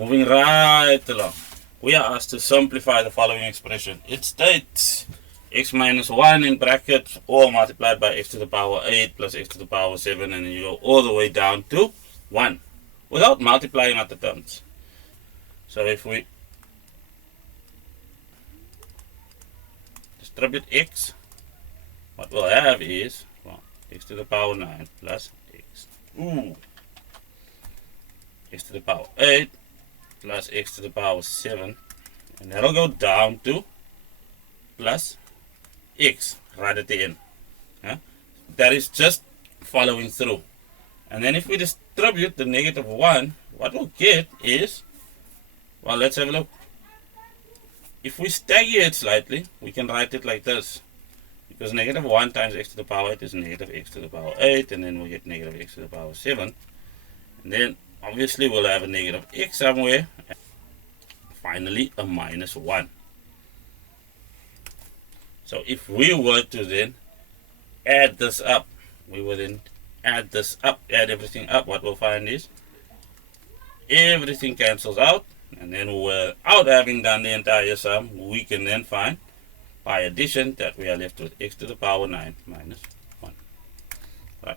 Moving right along, we are asked to simplify the following expression. It states x minus 1 in brackets all multiplied by x to the power 8 plus x to the power 7, and then you go all the way down to 1 without multiplying out the terms. So if we distribute x, what we'll have is, well, x to the power 9 plus x to the power 8 plus x to the power 7, and that'll go down to plus x right at the end. That is just following through. And then if we distribute the negative 1, what we'll get is, well, let's have a look. If we stagger it slightly, we can write it like this. Because negative 1 times x to the power 8 is negative x to the power 8, and then we get negative x to the power 7. And then obviously we'll have a negative x somewhere. And finally a minus 1. So if we were to then add this up, add everything up, what we'll find is everything cancels out, and then without having done the entire sum, we can then find by addition that we are left with x to the power 9 minus 1. Right.